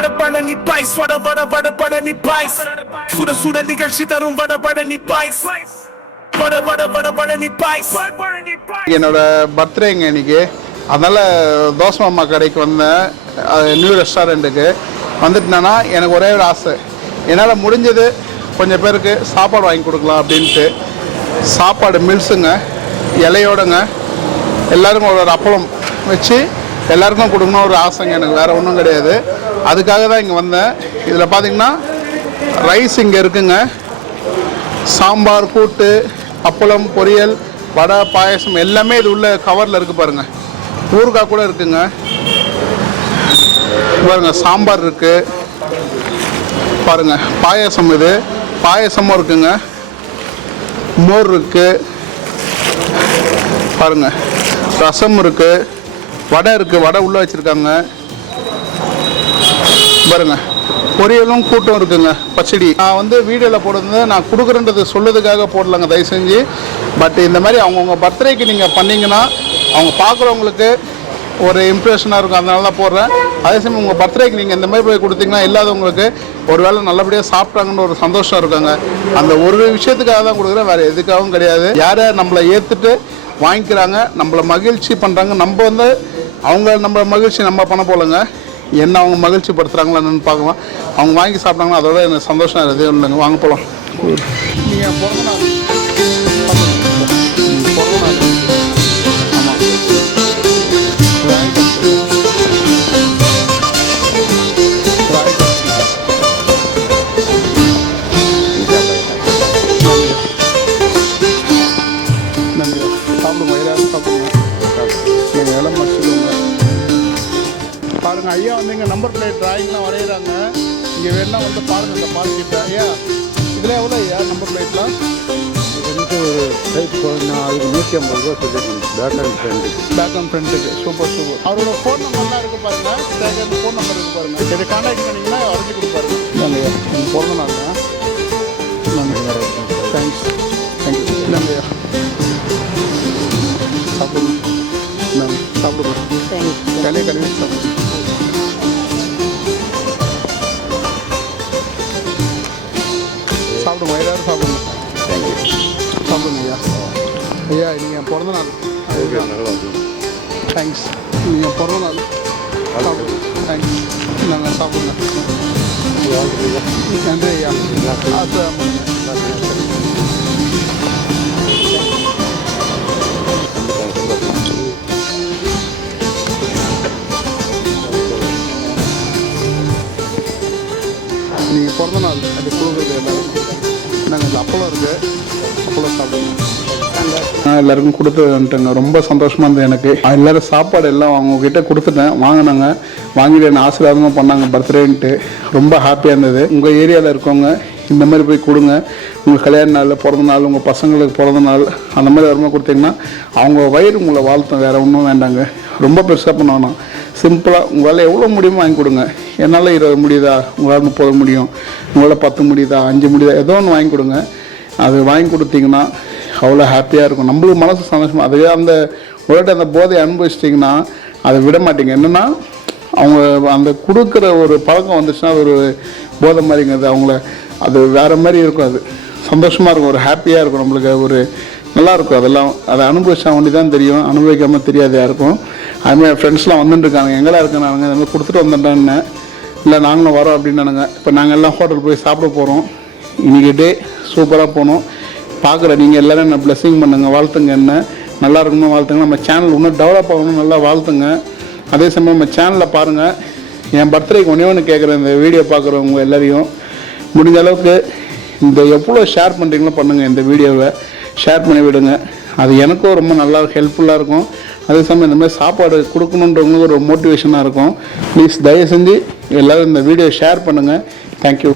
Vadapalani boys வட வட Vadapalani boys. சுட சுட நிகழ்ச்சி தரும் வடபழனி பாய்ஸ். வட வட பாய்ஸ். என்னோட பர்த்டேங்க இன்னைக்கு? அதனால் தோசை மாமா கடைக்கு வந்தேன். நியூ ரெஸ்டாரண்ட்டுக்கு வந்துட்டேன்னா எனக்கு ஒரே ஒரு ஆசை. என்னால் முடிஞ்சது கொஞ்சம் பேருக்கு சாப்பாடு வாங்கி கொடுக்கலாம் அப்படின்ட்டு. சாப்பாடு மில்ஸுங்க இலையோடங்க எல்லாருக்கும் ஒரு ஒரு அப்பளம் வச்சு எல்லாருக்கும் கொடுக்கணும் ஒரு ஆசைங்க. எனக்கு வேறு ஒன்றும் கிடையாது. அதுக்காக தான் இங்கே வந்தேன். இதில் பார்த்தீங்கன்னா ரைஸ் இங்கே இருக்குங்க. சாம்பார் கூட்டு அப்பளம் பொரியல் வடை பாயசம் எல்லாமே இது உள்ள கவரில் இருக்குது பாருங்கள் ஊறுகாய் கூட இருக்குங்க. பாருங்க சாம்பார் இருக்குது பாருங்க பாயசம் இது. பாயசமும் இருக்குங்க. மோர் இருக்குது பாருங்க ரசம் இருக்குது வடை இருக்குது வடை உள்ளே வச்சிருக்காங்க. பாருங்க. பொரியலும் கூட்டம் இருக்குங்க பச்சடி. நான் வந்து வீடியோவில் போடுறது நான் கொடுக்குறேன்றது சொல்லுறதுக்காக போடலங்க தயவு செஞ்சு பட் இந்த மாதிரி அவங்கவுங்க பர்த்டேக்கு நீங்கள் பண்ணீங்கன்னா அவங்க பார்க்குறவங்களுக்கு ஒரு இம்ப்ரெஷனாக இருக்கும் அதனால தான் போடுறேன். அதே சமயம் உங்கள் பர்த்டேக்கு நீங்கள் இந்த மாதிரி போய் கொடுத்தீங்கன்னா இல்லாதவங்களுக்கு ஒரு வேளை நல்லபடியாக சாப்பிட்டாங்கன்னு ஒரு சந்தோஷம் இருக்காங்க. அந்த ஒரு விஷயத்துக்காக தான் கொடுக்குறேன் வேறு எதுக்காகவும் கிடையாது. யாரை நம்மளை ஏற்றுட்டு வாங்கிக்கிறாங்க நம்மளை மகிழ்ச்சி பண்ணுறாங்க நம்ம வந்து அவங்க நம்ம மகிழ்ச்சி நம்ம பண்ண போலங்க. என்ன அவங்க மகிழ்ச்சி படுத்துகிறாங்களான்னு என்னன்னு பார்க்கலாம் அவங்க வாங்கி சாப்பிட்டாங்கன்னா அதோட எனக்கு சந்தோஷம் எதுவும் இல்லைங்க வாங்க போகலாம் நீங்கள் பிறந்த நாள்? பிறந்த நாள். ஐயா வந்து இங்கே நம்பர் பிளேட் டிராயிங்லாம் வரைகிறாங்க இங்கே வேணா வந்து பாருங்க இந்த மார்க்கெட்டை ஐயா இதில் எவ்வளோ ஐயா நம்பர் பிளேட்லாம் வந்து ஒரு டைப் நான் அதுக்கு நூற்றி ஐம்பது ரூபா சொல்லியிருக்கேன். பேக் அண்ட் ஃப்ரெண்டுக்கு பேக் அண்ட் ஃப்ரண்ட்டுக்கு சூப்பர் சூப்பர் அவரோட ஃபோன் நம்பர்லாம் இருக்குது பாருங்க. தேவையான ஃபோன் நம்பர் இருக்குது பாருங்க. இதை கான்டாக்ட் பண்ணிங்கன்னா வரைஞ்சி கொடுப்பாரு. இல்லைங்கய்யா நன்றி தேங்க்ஸ் தேங்க்யூ இல்லைங்கய்யா சாப்பிடுங்க. இந்தாங்க, சாப்பிடுங்க. கலையை கழுவி சாப்பிடுங்க. சாப்பிடுங்க வயிறார சாப்பிடுங்க சாப்பிடுங்க ஐயா ஐயா நீங்கள் பிறந்த நாள் தேங்க்ஸ் நீங்கள் பிறந்த நாள் சாப்பிடுங்க தேங்க்ஸ் நாங்கள் சாப்பிடுங்க. நன்றி ஐயா. நீங்கள் பிறந்த நாள் அது கொடுக்குறது எல்லாரும் நான் அப்பளம் எல்லாருக்கும் கொடுத்து வந்துட்டேங்க. ரொம்ப சந்தோஷமாக இருந்தது எனக்கு. எல்லாரும் சாப்பாடு எல்லாம் அவங்கக்கிட்ட கொடுத்துட்டேன். வாங்கினாங்க. வாங்கிட்டு என்ன ஆசீர்வாதமாக பண்ணாங்க பர்த்டேன்ட்டு. ரொம்ப ஹாப்பியாக இருந்தது. உங்கள் ஏரியாவில் இருக்கவங்க இந்த மாதிரி போய் கொடுங்க. உங்கள் கல்யாண நாள் பிறந்த நாள் உங்கள் பசங்களுக்கு பிறந்த நாள் அந்த மாதிரி வரும்போது கொடுத்தீங்கன்னா அவங்க வயிறு உங்களை வாழ்த்தும். வேறு ஒன்றும் வேண்டாங்க. ரொம்ப பெருசாக பண்ணணும். சிம்பிளாக உங்களால் எவ்வளோ முடியுமோ வாங்கி கொடுங்க. என்னால் இருபது முடியுதா? உங்களால் முப்பது முடியும். உங்களால் பத்து முடியுதா? அஞ்சு முடியுதா? ஏதோ ஒன்று வாங்கி கொடுங்க. அது வாங்கி கொடுத்தீங்கன்னா அவ்வளோ ஹாப்பியாக இருக்கும். நம்மளுக்கு மனசு சந்தோஷமாக அதுவே அந்த உங்கள்கிட்ட அந்த போதையை அனுபவிச்சிட்டிங்கன்னா அதை விட மாட்டீங்க. என்னென்னா அவங்க அந்த கொடுக்குற ஒரு பழக்கம் வந்துச்சுன்னா அது ஒரு போதை மாதிரிங்கிறது அவங்கள அது வேறு மாதிரி இருக்கும் அது. சந்தோஷமாக இருக்கும். ஒரு ஹாப்பியாக இருக்கும். நம்மளுக்கு ஒரு நல்லாயிருக்கும் அதெல்லாம் அதை அனுபவிச்சா ஒண்டி தான் தெரியும். அனுபவிக்காமல் தெரியாது யாருக்கும். அதுமாதிரி ஃப்ரெண்ட்ஸ்லாம் வந்துட்டுருக்காங்க எங்கெல்லாம் இருக்கேன் நாங்கள் மாதிரி கொடுத்துட்டு வந்துட்டேன்னு இல்லை நாங்களும் வரோம் அப்படின்னானுங்க இப்போ நாங்கள் எல்லாம் ஹோட்டல் போய் சாப்பிட போகிறோம் இன்றைக்கி டே சூப்பராக போகணும் பார்க்குற நீங்கள் எல்லோரும் என்ன ப்ளெஸ்ஸிங் பண்ணுங்கள் வாழ்த்துங்க என்ன நல்லா இருக்கணும் வாழ்த்துங்க. நம்ம சேனல் இன்னும் டெவலப் ஆகணும் நல்லா வாழ்த்துங்க. அதே சமயம் நம்ம சேனலில் பாருங்கள் என் பர்த்டேக்கு ஒன்றே ஒன்று கேட்குறேன் இந்த வீடியோ பார்க்குறவங்க எல்லாரையும் முடிஞ்ச அளவுக்கு இந்த எவ்வளோ ஷேர் பண்ணுறீங்களோ பண்ணுங்கள் இந்த வீடியோவை ஷேர் பண்ணி விடுங்க. அது எனக்கும் ரொம்ப நல்லா ஹெல்ப்ஃபுல்லாக இருக்கும். அதே சமயம் இந்த மாதிரி சாப்பாடு கொடுக்கணுன்றவங்களுக்கு ஒரு மோட்டிவேஷனாக இருக்கும். ப்ளீஸ் தயவு செஞ்சு எல்லோரும் இந்த வீடியோ ஷேர் பண்ணுங்கள் தேங்க்யூ